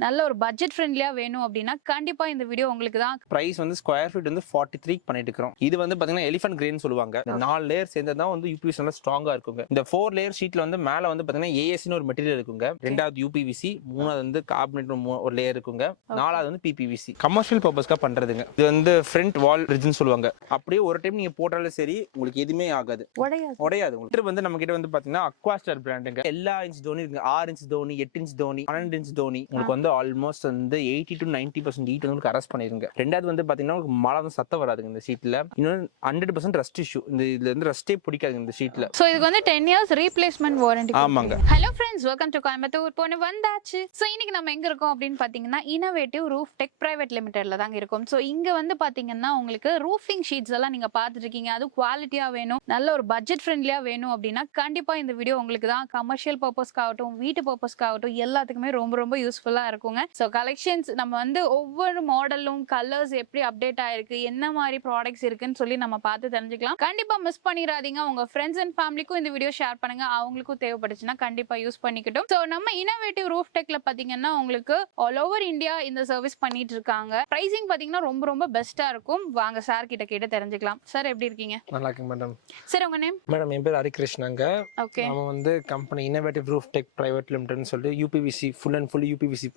நல்ல ஒரு பட்ஜெட் ஃப்ரெண்ட்லியா வேணும் அப்படின்னா கண்டிப்பா இந்த வீடியோ உங்களுக்கு தான் பிரைஸ் வந்து ஸ்கொயர் ஃபீட் வந்து ஃபார்ட்டி த்ரீ பண்ணிட்டு இருக்கிறோம். இது வந்து பாத்தீங்கன்னா எலிஃபென்ட் கிரேன் சொல்லுவாங்க. நாலு லேயர் சேர்ந்தது தான் வந்து யூபிவிசி நல்லா ஸ்ட்ராங்கா இருக்குங்க. இந்த ஃபோர் லேயர் ஷீட்ல வந்து மேல வந்து பாத்தீங்கன்னா ஏஎஸ்னு ஒரு மெட்டீரியல் இருக்குங்க. ரெண்டாவது யூபிவிசி மூணாவது வந்து கார்பனேட் ஒரு லேயர் இருக்குங்க. நாலாவது வந்து பிபிவிசி கமர்ஷியல் பர்பஸ்க்காக பண்றதுங்க. இது வந்து ஃப்ரண்ட் வால் ரிட்ஜ்னு சொல்லுவாங்க. அப்படியே ஒரு டைம் நீங்க போட்டாலும் சரி உங்களுக்கு எதுவுமே ஆகாது. உடையாது. உடையாது. உங்களுக்கு வந்து நம்ம கிட்ட வந்து பாத்தீங்கன்னா அக்வாஸ்டர் பிராண்டுங்க எல்லா இன்ச் தோனி இருக்கு ஆறு இன்ச் தோனி எட்டு இன்ச் தோனி பன்னெண்டு இன்ச் தோனி. உங்களுக்கு வந்து ஆல்மோஸ்ட் வந்து eighty to ninety percent heat வந்து அரெஸ்ட் பண்ணிருங்க. ரெண்டாவது வந்து பாத்தீங்கன்னா உங்களுக்கு மழை வந்து சத்தம் வராதுங்க இந்த ஷீட்ல இன்னொன்று ஹண்ட்ரட் பர்சன்ட் ரஸ்ட் இஷ்யூ இந்த இதுல இருந்து ரஸ்டே பிடிக்காதுங்க இந்த ஷீட்ல சோ இதுக்கு வந்து டென் இயர்ஸ் ரீப்ளேஸ்மெண்ட் வாரண்டி ஆமாங்க. Hello friends welcome to Coimbatore போன வந்தாச்சு. சோ இன்னைக்கு நம்ம எங்க இருக்கோம் அப்படின்னு பாத்தீங்கன்னா இனோவேட்டிவ் ரூஃப் டெக் பிரைவேட் லிமிடெட்ல தாங்க இருக்கோம். சோ இங்க வந்து பாத்தீங்கன்னா உங்களுக்கு ரூஃபிங் ஷீட்ஸ் எல்லாம் நீங்க பாத்துட்டு இருக்கீங்க. அது குவாலிட்டியா வேணும். நல்ல ஒரு பட்ஜெட் ஃப்ரெண்ட்லியா வேணும் அப்படின்னா கண்டிப்பா இந்த வீடியோ உங்களுக்கு தான் கமர்ஷியல் பர்பஸ்க்காகட்டும் வீட்டு பர்பஸ்க்காகட்டும் எல்லாத்துக்குமே ரொம்ப ரொம்ப யூஸ்ஃபுல்லா இருக்குங்க. சோ கலெக்ஷன்ஸ் நம்ம வந்து ஒவ்வொரு மாடலும் கலர்ஸ் எப்படி அப்டேட் ஆயிருக்கு என்ன மாதிரி ப்ராடக்ட்ஸ் இருக்குன்னு சொல்லி நம்ம பார்த்து தெரிஞ்சுக்கலாம். கண்டிப்பா மிஸ் பண்ணிடாதீங்க. உங்க ஃப்ரெண்ட்ஸ் அண்ட் ஃபேமிலிக்கும் இந்த வீடியோ ஷேர் பண்ணுங்க. அவங்களுக்கும் தேவைப்பட்டுச்சுன்னா கண்டிப்பா யூஸ் பண்ணிக்கிட்டும். ஸோ நம்ம இனோவேட்டிவ் ரூஃப் டெக்ல பாத்தீங்கன்னா உங்களுக்கு ஆல் ஓவர் இந்தியா இந்த சர்வீஸ் பண்ணிட்டு இருக்காங்க. பிரைசிங் பாத்தீங்கன்னா ரொம்ப ரொம்ப பெஸ்டா இருக்கும். வாங்க சார் கிட்ட கேட்டு தெரிஞ்சுக்கலாம். சார் எப்படி இருக்கீங்க? நல்லா இருக்கு மேடம் சார் உங்க நேம் மேடம் என் பேர் ஹரிகிருஷ்ணங்க. ஓகே நம்ம வந்து company innovative roof tech private லிமிடெட்னு சொல்லிட்டு UPVC full and full UPVC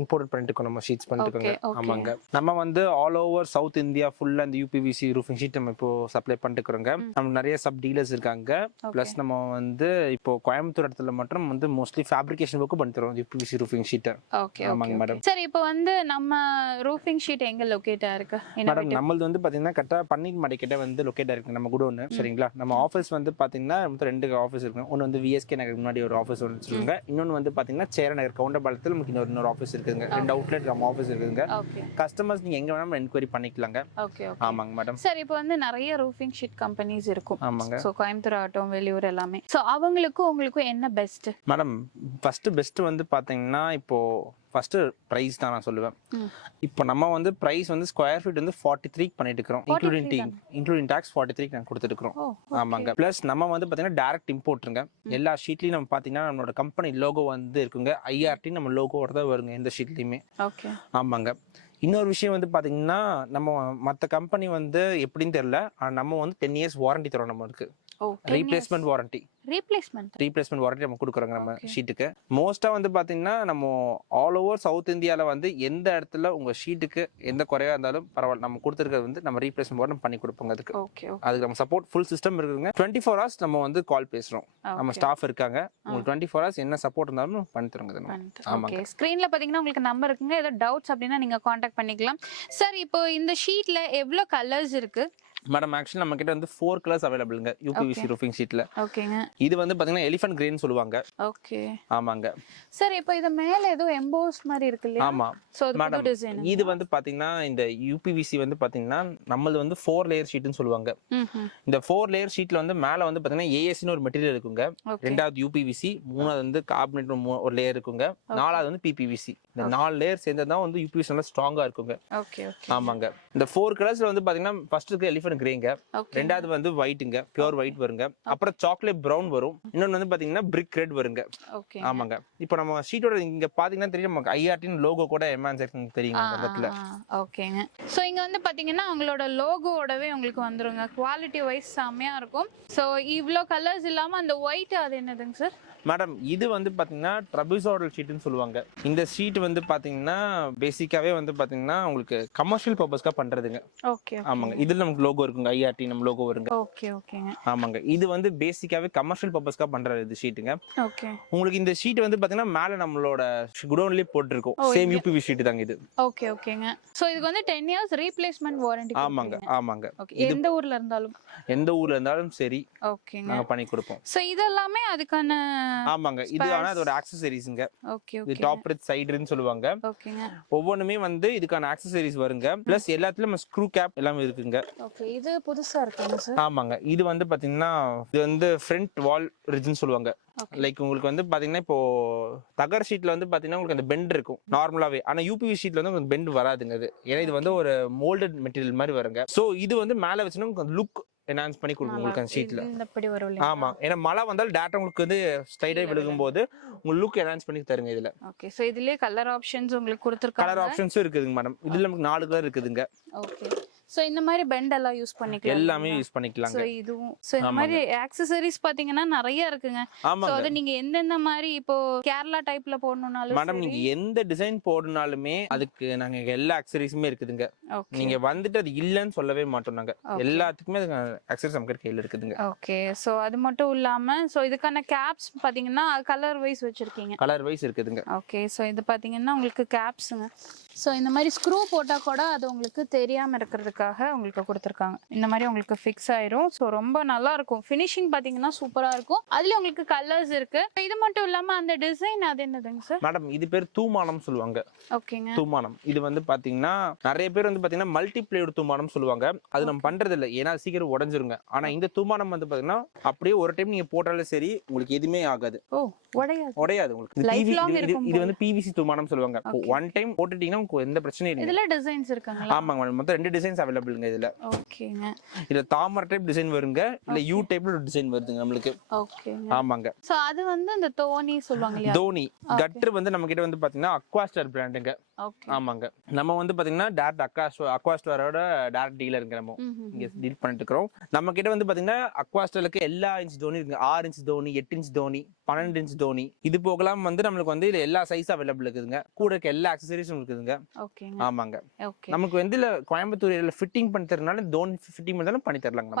import பண்ணிட்டு நம்ம ஷீட்ஸ் பண்ணிட்டு. ஆமாங்க. நம்ம வந்து ஆல் ஓவர் சவுத் இந்தியா ஃபுல்லா இந்த யூபிவிசி ரூஃபிங் ஷீட் நம்ம இப்போ சப்ளை பண்ணிட்டு இருக்கிறோங்க நம்ம நிறைய சப் டீலர்ஸ் இருக்காங்க. ப்ளஸ் நம்ம வந்து இப்போ கோயம்புத்தூர் இடத்துல மட்டும் வந்து மோஸ்ட்லி ஃபேப்ரிகேஷன் ஒர்க்கும் பண்ணி தரோம் யூபிவிசி ரூஃபிங் ஓகே ஆமாங்க மேடம் சார் இப்போ வந்து நம்ம ரூஃபிங் ஷீட் எங்க லொகேட்டா இருக்கு? மேடம்? நம்மளது வந்து பாத்தீங்கன்னா கரெக்டா பன்னீர் மாடி கிட்ட வந்து லொக்கேட் இருக்கு நம்ம குடோன்னு சரிங்களா? நம்ம ஆஃபீஸ் வந்து பாத்தீங்கன்னா ரெண்டு ஆஃபீஸ் இருக்கு. ஒன்னு வந்து விஎஸ்கே நகர் முன்னாடி ஒரு ஆஃபீஸ் ஒன்று வச்சிருக்காங்க. இன்னொன்னு வந்து பாத்தீங்கன்னா சேர நகர் கவுண்டபாளையத்தில் நமக்கு இன்னொரு இன்னொரு ஆஃபீஸ் இருக்குதுங்க. ரெண்டு அவுட்லெட் நம்ம ஆஃபீஸ் இருக்குதுங்க. கஸ்டமர்ஸ் நீங்க எங்க வேணாலும் என்கொயரி பண்ணிக்கலாங்க. ஓகே ஓகே ஆமாங்க மேடம் சார் இப்போ வந்து நிறைய ரூஃபிங் ஷீட் கம்பெனிஸ் இருக்கும். ஆமாங்க. ஸோ கோயம்புத்தூர் ஆகட்டும் வெளியூர் எல்லாமே. ஸோ அவங்களுக்கும் உங்களுக்கும் என்ன பெஸ்ட் மேடம் ஃபர்ஸ்ட் பெஸ்ட் வந்து பாத்தீங்கன்னா இப்போ ஃபர்ஸ்ட் பிரைஸ் தான் நான் சொல்லுவேன். இப்போ நம்ம வந்து பிரைஸ் வந்து ஸ்கொயர் ஃபீட் வந்து ஃபார்ட்டி த்ரீ பண்ணிட்டு இருக்கிறோம் 43 including including tax forty three நான் கொடுத்துருக்கோம் ஆமாங்க. ப்ளஸ் நம்ம வந்து பார்த்தீங்கன்னா டேரக்ட் இம்போர்ட்டுங்க எல்லா ஷீட்லையும் நம்ம பார்த்தீங்கன்னா நம்மளோட கம்பெனி லோகோ வந்து இருக்குங்க. ஐஆர்டி நம்ம லோகோவோட தான் வருங்க எந்த ஷீட்லையுமே ஆமாங்க. இன்னொரு விஷயம் வந்து பார்த்தீங்கன்னா நம்ம மற்ற கம்பெனி வந்து எப்படின்னு தெரியல. ஆனா நம்ம வந்து டென் இயர்ஸ் வாரண்டி தரோம் நம்மளுக்கு replacement warranty replacement replacement warranty நம்ம கொடுக்குறோங்க நம்ம. ஷீட்டுக்கு மோஸ்ட்டாக வந்து பார்த்தீங்கன்னா நம்ம ஆல் ஓவர் சவுத் இந்தியாவில் வந்து எந்த இடத்துல உங்கள் ஷீட்டுக்கு எந்த குறையா இருந்தாலும் பரவாயில்ல நம்ம கொடுத்துருக்கிறது வந்து நம்ம ரீப்ளேஸ்மெண்ட் வாரண்டி பண்ணி கொடுப்போங்க அதுக்கு. ஓகே அதுக்கு நம்ம சப்போர்ட் ஃபுல் சிஸ்டம் இருக்குங்க டுவெண்ட்டி ஃபோர் ஹவர்ஸ் நம்ம வந்து கால் பேசுறோம். நம்ம ஸ்டாஃப் இருக்காங்க. உங்களுக்கு டுவெண்ட்டி ஃபோர் ஹவர்ஸ் என்ன சப்போர்ட் இருந்தாலும் பண்ணி தருங்க. ஓகே ஸ்க்ரீன்ல பாத்தீங்கன்னா உங்களுக்கு நம்பர் இருக்குங்க. ஏதோ டவுட்ஸ் அப்படின்னா நீங்க காண்டாக்ட் பண்ணிக்கலாம். சார் இப்போ இந்த ஷீட்ல எவ்வளோ கலர்ஸ் இருக்கு? மேடம் ஆக்சுவலி நம்ம கிட்ட வந்து ஃபோர் கலர்ஸ் அவைலபிள்ங்க யூபிவிசி ரூஃபிங் ஷீட்ல ஓகேங்க இது வந்து பாத்தீங்கன்னா எலிஃபென்ட் கிரேன் சொல்லுவாங்க. ஓகே ஆமாங்க. சார் இப்போ இது மேல ஏதோ எம்போஸ் மாதிரி இருக்கு இல்லையா? ஆமா. மேடம் டிசைன் இது வந்து பாத்தீங்கன்னா இந்த யூபிவிசி வந்து பாத்தீங்கன்னா நம்மளது வந்து ஃபோர் லேயர் ஷீட்னு சொல்லுவாங்க. இந்த ஃபோர் லேயர் ஷீட்ல வந்து மேல வந்து பாத்தீங்கன்னா ஏஎஸ்னு ஒரு மெட்டீரியல் இருக்குங்க. ரெண்டாவது யூபிவிசி மூணாவது வந்து கார்பனேட் ஒரு லேயர் இருக்குங்க. நாலாவது வந்து பிபிவிசி இந்த நாலு லேயர் சேர்ந்தது தான் வந்து யூபிவிசி நல்லா ஸ்ட்ராங்கா இருக்குங்க. ஓகே ஓகே ஆமாங்க. இந்த ஃபோர் கலர்ஸ்ல வந்து பாத்தீங்கன்னா ஃபர்ஸ்ட் இருக்கு எலிஃபென்ட் கிரேங்க ஓகே ரெண்டாவது வந்து ஒயிட்டுங்க பியூர் ஒயிட் வருங்க. அப்புறம் சாக்லேட் பிரவுன் வரும். இன்னொன்னு வந்து பாத்தீங்கன்னா பிரிக் ரெட் வருங்க. ஓகே ஆமாங்க. இப்போ நம்ம ஷீட்டோட இங்க பாத்தீங்கன்னா தெரியும். நமக்கு ஐஆர்டின் லோகோ கூட எம்ஆன் தெரியுங்க அந்த இடத்துல. ஓகேங்க ஸோ இங்க வந்து பாத்தீங்கன்னா உங்களோட லோகோவோடவே உங்களுக்கு வந்துருங்க. குவாலிட்டி வைஸ் செம்மையா இருக்கும். ஸோ இவ்வளோ கலர்ஸ் இல்லாம அந்த ஒயிட் அது என்னதுங்க சார் மேடம் இது வந்து பாத்தீங்கன்னா ட்ரபிசோடல் ஷீட்னு சொல்லுவாங்க. இந்த ஷீட் வந்து பாத்தீங்கன்னா பேசிக்காவே வந்து பாத்தீங்கன்னா உங்களுக்கு கமர்ஷியல் பர்பஸ்க்காக பண்றதுங்க. ஓகே ஆமாங்க. இதுல நமக்கு லோகோ இருக்குங்க. ஐஆர்டி நம்ம லோகோ வருங்க. ஓகே ஓகேங்க ஆமாங்க. இது வந்து பேசிக்காவே கமர்ஷியல் பர்பஸ்க்காக பண்றது இது ஷீட்டுங்க ஓகே உங்களுக்கு இந்த ஷீட் வந்து பாத்தீங்கன்னா மேல நம்மளோட குடோன்லயே போட்டிருக்கும். சேம் யூபிவி ஷீட் தாங்க இது. ஓகே ஓகேங்க ஸோ இதுக்கு வந்து டென் இயர்ஸ் ரீப்ளேஸ்மெண்ட் வாரண்டி ஆமாங்க ஆமாங்க. ஓகே எந்த ஊர்ல இருந்தாலும்? எந்த ஊர்ல இருந்தாலும் சரி ஓகேங்க நாங்க பண்ணி கொடுப்போம். ஸோ இதெல்லாமே அதுக்கான ஆமாங்க. இது ஆனா அதோட ஆக்சசரிஸ்ங்க ஓகே இது டாப் ரித் சைடுன்னு சொல்லுவாங்க. ஓகேங்க. ஒவ்வொன்றுமே வந்து இதுக்கான ஆக்சசரிஸ் வருங்க. பிளஸ் எல்லாத்துலயும் ஸ்க்ரூ கேப் எல்லாமே இருக்குங்க. ஓகே இது புதுசா இருக்குங்க சார் ஆமாங்க. இது வந்து பாத்தீங்கன்னா இது வந்து ஃப்ரண்ட் வால் ரிட்ஜ்னு சொல்லுவாங்க. லைக் உங்களுக்கு வந்து பாத்தீங்கன்னா இப்போ தகர் ஷீட்ல வந்து பாத்தீங்கன்னா உங்களுக்கு அந்த பெண்ட் இருக்கும். நார்மலாவே ஆனா யூபிவி ஷீட்ல வந்து உங்களுக்கு பெண்ட் வராதுங்க அது ஏன்னா இது வந்து ஒரு மோல்டட் மெட்டீரியல் மாதிரி வருங்க. சோ இது வந்து மேல வச்சுன்னா உங்களுக்கு லுக் என்ஹான்ஸ் பண்ணி கொடுக்கும் உங்களுக்கு அந்த ஷீட்ல இந்த படி வரும் இல்லையா ஆமா. ஏன்னா மழை வந்தாலும் டேரக்டா உங்களுக்கு வந்து ஸ்ட்ரைட்டா விழுகும் போது உங்களுக்கு லுக் என்ஹான்ஸ் பண்ணி தருங்க இதுல. ஓகே சோ இதுலயே கலர் ஆப்ஷன்ஸ் உங்களுக்கு கலர் கொடுத்துருக்காங்க ஆப்ஷன்ஸும் இருக்குதுங்க மேடம் இதுல நமக்கு நாலு கலர் இருக்குதுங்க. ஓகே சோ இந்த மாதிரி பெண்ட் எல்லாம் யூஸ் பண்ணிக்கலாம் எல்லாமே யூஸ் பண்ணிக்கலாங்க சோ இதுவும் சோ இந்த மாதிரி ஆக்சசரிஸ் பாத்தீங்கன்னா நிறைய இருக்குங்க. சோ அது நீங்க எந்தெந்த மாதிரி இப்போ கேரளா டைப்ல போடணும்னாலும் மேடம் நீங்க எந்த டிசைன் போடணும்னாலுமே அதுக்கு நாங்க எல்லா அக்சரிஸுமே இருக்குதுங்க. நீங்க வந்துட்டு அது இல்லைன்னு சொல்லவே மாட்டோம் நாங்க. எல்லாத்துக்குமே அக்சரிஸ் நமக்கு கையில இருக்குதுங்க. ஓகே சோ அது மட்டும் இல்லாம சோ இதுக்கான கேப்ஸ் பாத்தீங்கன்னா கலர் வைஸ் வச்சிருக்கீங்க. கலர் வைஸ் இருக்குதுங்க. ஓகே ஸோ இது பார்த்தீங்கன்னா உங்களுக்கு கேப்ஸுங்க ஸோ இந்த மாதிரி ஸ்க்ரூ போட்டால் கூட அது உங்களுக்கு தெரியாமல் இருக்கிறதுக்காக உங்களுக்கு கொடுத்துருக்காங்க. இந்த மாதிரி உங்களுக்கு ஃபிக்ஸ் ஆயிரும். ஸோ ரொம்ப நல்லா இருக்கும் ஃபினிஷிங் பார்த்தீங்கன்னா சூப்பராக இருக்கும். அதுலேயும் உங்களுக்கு கலர்ஸ் இருக்கு. இது மட்டும் இல்லாமல் அந்த டிசைன் அது என்னதுங்க சார் மேடம் இது பேர் தூமானம் சொல்லுவாங்க. ஓகேங்க தூமானம். இது வந்து பாத்தீங்கன்னா நிறைய பேர் வந்து பாத்தீங்கன்னா மல்டி பிளேடு தூமானம் சொல்லுவாங்க. அது நம்ம பண்றது இல்ல ஏன்னா சீக்கிரம் உடஞ்சிருங்க. ஆனா இந்த தூமானம் வந்து பாத்தீங்கன்னா அப்படியே ஒரு டைம் நீங்க போட்டாலும் சரி உங்களுக்கு எதுவுமே ஆகாது. ஓ உடையாது. உடையாது உங்களுக்கு. இது வந்து பிவிசி தூமானம் சொல்லுவாங்க. ஒன் டைம் போட்டுட்டீங்கன்னா உங்களுக்கு எந்த பிரச்சனையும் இல்லை இதில் டிசைன்ஸ் இருக்காங்களா? ஆமாங்க மேடம். மொத்தம் ரெண்டு டிசைன்ஸ் அவைலபிள்ங்க இதுல. ஓகேங்க. இதுல தாமரை டைப் டிசைன் வருங்க. இல்ல யூ டைப்ல டிசைன் வருதுங்க நம்மளுக்கு. ஓகேங்க. ஆமாங்க. ஸோ அது வந்து இந்த தோனி சொல்லுவாங்க இல்லையா? தோனி. கட்ரு வந்து நம்ம கிட்ட வந்து பாத்தீங்கன்னா அக்வாஸ்டார் பிராண்டுங்க ஓகே ஆமாங்க. நம்ம வந்து பாத்தீங்கன்னா டேரக்ட் அக்வாஸ்ட் அக்வாஸ்டாரோட டேரக்ட் டீலருங்க நம்ம இங்க டீல் பண்ணிட்டு இருக்கிறோம் நம்ம கிட்ட வந்து பாத்தீங்கன்னா அக்வாஸ்டலுக்கு எல்லா இன்ச் தோனி இருக்கு ஆறு இன்ச் தோனி எட்டு இன்ச் தோனி பன்னெண்டு இன்ச் தோனி இது போகலாம் வந்து நம்மளுக்கு வந்து இதுல எல்லா சைஸ் அவைலபிள் இருக்குதுங்க. கூட இருக்க எல்லா அக்சசரிஸும் இருக்குதுங்க. ஆமாங்க. நமக்கு வந்து இதுல கோயம்புத்தூர் ஏரியால ஃபிட்டிங் பண்ணி தரனால தோனி ஃபிட்டிங் பண்ணாலும் பண்ணி தரலாங்க.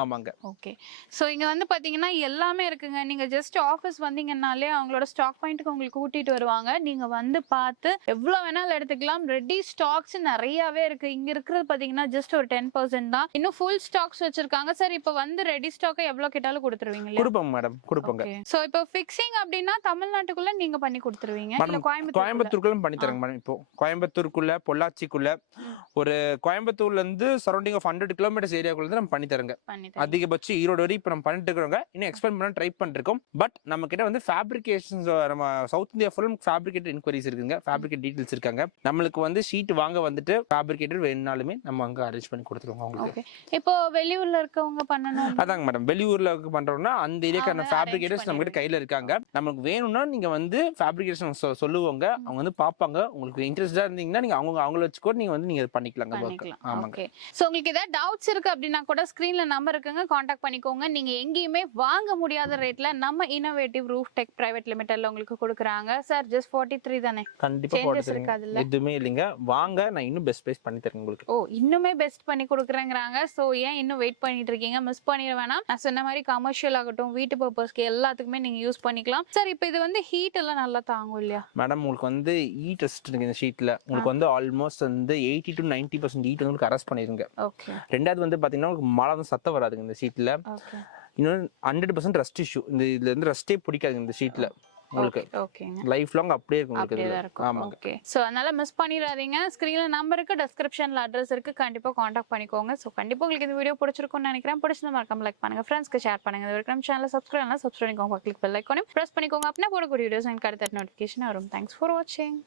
ஆமாங்க. ஓகே. ஸோ இங்க வந்து பாத்தீங்கன்னா எல்லாமே இருக்குங்க. நீங்க ஜஸ்ட் ஆஃபீஸ் வந்தீங்கன்னாலே அவங்களோட ஸ்டாக் பாயிண்ட்க்கு உங்களுக்கு கூட்டிட்டு வருவாங்க. நீங்க வந்து பார்த்து எவ்வளவு வேணாலும் எடுத்துக்கலாம். ரெடி ஸ்டாக்ஸ் நிறையவே இருக்கு. இங்க இருக்கிறது பாத்தீங்கன்னா ஜஸ்ட் ஒரு டென் பர்சன்ட் தான். இன்னும் ஃபுல் ஸ்டாக்ஸ் வச்சிருக்காங்க. சார் இப்போ வந்து ரெடி ஸ்டாக்கை எவ்வளவு கேட்டாலும் கொடுத்துருவீங்க கொடுப்போங்க மேடம் கொடுப்போங்க. சோ இப்போ ஃபிக்ஸிங் அப்படின்னா தமிழ்நாட்டுக்குள்ள நீங்க பண்ணி கொடுத்துருவீங்க? கோயம்புத்தூர் கோயம்புத்தூருக்குள்ள? பண்ணி தரேங்க மேடம் இப்போ கோயம்புத்தூருக்குள்ள பொள்ளாச்சிக்குள்ள ஒரு கோயம்புத்தூர்ல இருந்து சரௌண்டிங் ஆஃப் ஹண்ட்ரட் கிலோமீட்டர்ஸ் ஏரியாக்குள்ள இருந்து நம்ம பண்ணி தரங்க. அதிகபட்சம் ஈரோடு வரை இப்போ நம்ம பண்ணிட்டு இருக்கிறோங்க. இன்னும் எக்ஸ்பெண்ட் பண்ண ட்ரை பண்ணிருக்கோம். பட் நம்ம கிட்ட வந்து ஃபேப்ரிகேஷன்ஸ் நம்ம சவுத் இந்தியா ஃபுல்லும் ஃபேப்ரிகேட்டட் இன்கொயரிஸ் இருக்குங்க. ஃபேப்ரிகேட் டீடைல்ஸ் இருக்காங்க நம்மளுக்கு வந்து ஷீட் வாங்க வந்துட்டு ஃபேப்ரிகேட்டட் வேணுனாலுமே நம்ம அங்க அரேஞ்ச் பண்ணி கொடுத்துருவோம் உங்களுக்கு. இப்போ வெளியூர்ல இருக்கவங்க பண்ணணும் அதாங்க மேடம். வெளியூர்ல பண்றோம்னா அந்த ஏரியாக்கான ஃபேப்ரிகேட்டர்ஸ் நம்ம கிட்ட கையில இருக்காங்க. நமக்கு வேணும்னா நீங்க வந்து ஃபேப்ரிகேஷன் சொல்லுவாங்க. அவங்க வந்து பாப்பாங்க உங்களுக்கு இன்ட்ரெஸ்டா இருந்தீங்கன்னா நீங்க அவங்க அவங்கள வச்சு கூட நீங்க வந்து நீங்க பண்ணிக்கலாங்க ஆமாங்க. சோ உங்களுக்கு ஏதாவது டவுட்ஸ் இருக்கு அப்படின்னா கூட ஸ்கிரீன்ல நம்பர் இருக்குங்க. காண்டாக்ட் பண்ணிக்கோங்க. நீங்க எங்கேயுமே வாங்க முடியாத ரேட்ல நம்ம இன்னோவேட்டிவ் ரூஃப் டெக் பிரைவேட் லிமிடெட்ல உங்களுக்கு கொடுக்குறாங்க. சார் ஜஸ்ட் ஃபார்ட்டி த்ரீ தானே? கண்டிப்பா தருங்க எதுவுமே இல்லைங்க. வாங்க நான் இன்னும் பெஸ்ட் பிரைஸ் பண்ணி தரேன் உங்களுக்கு. ஓ இன்னுமே பெஸ்ட் பண்ணி கொடுக்குறேங்கிறாங்க. ஸோ ஏன் இன்னும் வெயிட் பண்ணிட்டு இருக்கீங்க? மிஸ் பண்ணிட வேணாம். நான் சொன்ன மாதிரி கமர்ஷியல் ஆகட்டும் வீட்டு பர்பஸ்க்கு எல்லாத்துக்குமே நீங்க யூஸ் பண்ணிக்கலாம். சார் இப்போ இது வந்து ஹீட் எல்லாம் நல்லா தாங்கும் இல்லையா? மேடம் உங்களுக்கு வந்து இ டெஸ்ட் இருக்கு இந்த ஷீட்ல உங்களுக்கு வந்து ஆல்மோஸ்ட் வந்து eighty to ninety percent heat உங்களுக்கு அரெஸ்ட் பண்ணிருங்க ஓகே ரெண்டாவது வந்து பாத்தீங்கன்னா உங்களுக்கு மழை வந்து சத்தம் வராதுங்க இந்த ஷீட்ல இன்னொன்று ஹண்ட்ரட் பர்சன்ட் ரஸ்ட் இஷ்யூ இந்த இதுல இருந்து ரஸ்டே பிடிக்காதுங்க இந்த ஷீட்ல உங்களுக்கு ஓகேங்க. லைஃப் லாங் அப்படியே இருக்கும் உங்களுக்கு இருக்கும். ஆமாங்க. ஓகே. ஸோ அதனால மிஸ் பண்ணிடாதீங்க. ஸ்க்ரீன்ல நம்பர் இருக்கு டிஸ்கிரிப்ஷன்ல அட்ரஸ் இருக்கு. கண்டிப்பா காண்டாக்ட் பண்ணிக்கோங்க. ஸோ கண்டிப்பா உங்களுக்கு இந்த வீடியோ பிடிச்சிருக்கும்னு நினைக்கிறேன். பிடிச்சிருந்தா மறக்காம லைக் பண்ணுங்க. ஃப்ரெண்ட்ஸ்க்கு ஷேர் பண்ணுங்க. இது வரைக்கும் சேனல் சப்ஸ்கிரைப் சப்ஸ்கிரைப் பண்ணிக்கோங்க. கிளிக் பெல் ஐக்கானையும் ப்ரெஸ் பண்ணிக்கோங்க. அப்படின்னா போடக்கூடிய வீடியோஸ் எனக்கு அடுத்த நோட்டிஃபிகேஷன் வரும். தேங்க்ஸ் ஃபார் வாட்சிங்